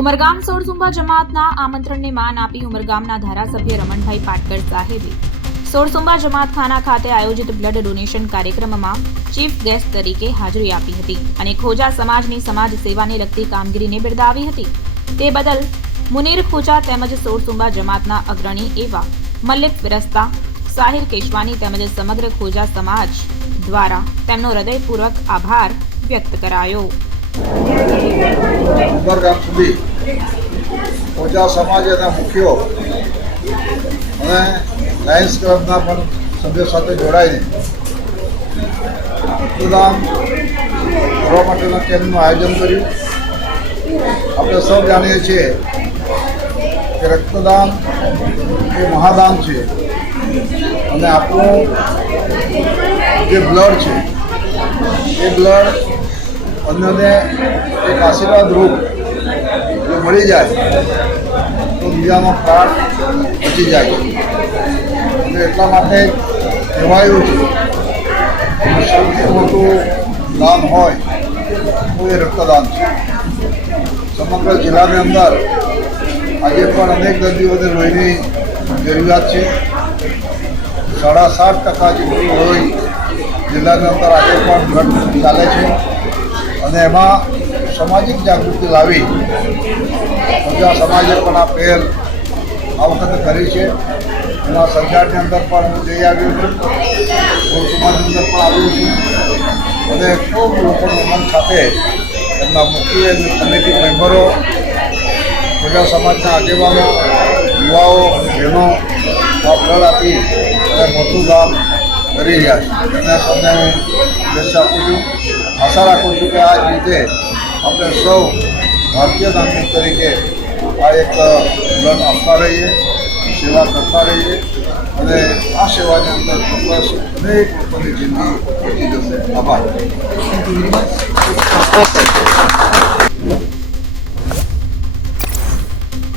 ઉમરગામ સોળસુંબા જમાતના આમંત્રણને માન આપી ઉમરગામના ધારાસભ્ય રમણભાઈ પાટકર સાહેબે સોળસુંબા જમાતખાના ખાતે આયોજિત બ્લડ ડોનેશન કાર્યક્રમમાં ચીફ ગેસ્ટ તરીકે હાજરી આપી હતી અને ખોજા સમાજની સમાજ સેવાને લગતી કામગીરીને બિરદાવી હતી. તે બદલ મુનીર ખોજા તેમજ સોળસુંબા જમાતના અગ્રણી એવા મલ્લિક વિરસ્તા સાહિર કેશવાની તેમજ સમગ્ર ખોજા સમાજ દ્વારા તેમનો હૃદયપૂર્વક આભાર વ્યક્ત કરાયો. ઉમરગામ સુધી ઓજા સમાજ એના મુખ્યો અને લાયન્સ ક્લબના પણ સભ્યો સાથે જોડાઈને રક્તદાન કરવા માટેના કેમ્પનું આયોજન કર્યું. આપણે સૌ જાણીએ છીએ કે રક્તદાન એ મહાદાન છે અને આપણું જે બ્લડ છે, એ બ્લડ અન્યને એક આશીર્વાદ રૂપ જો મળી જાય, તો બીજાનો પ્રાણ બચી જાય. અને એટલા માટે કહેવાયું છે સૌથી મોટું દાન હોય તો એ રક્તદાન છે. સમગ્ર જિલ્લાની અંદર આજે પણ અનેક દર્દીઓને લોહીની જરૂરિયાત છે. સાડા સાત ટકા જેટલું લોહી જિલ્લાની અંદર આજે પણ ઘટ ચાલે છે. અને એમાં સામાજિક જાગૃતિ લાવી પ્રજા સમાજે પણ આ પહેલ આ વખતે કરી છે. એમાં સરકારની અંદર પણ હું જઈ આવ્યો છું. સમાજની અંદર પણ આવ્યો છું. અને ખૂબ લોકોનું મન સાથે એમના મુખ્ય અને કમિટી મેમ્બરો પ્રજા સમાજના આગેવાનો, યુવાઓ, બહેનો આ ફળ આપી અને મોટું કામ કરી રહ્યા છે. એના તમને હું શુભેચ્છા આપું છું. આશા રાખું છું કે આ રીતે આપણે સૌ ભારતીય નાગરિક તરીકે આ એક લન આપતા રહીએ, સેવા કરતા રહીએ અને આ સેવાની અંદર ચોક્કસ અનેક લોકોની જિંદગી બચી જશે. આભાર.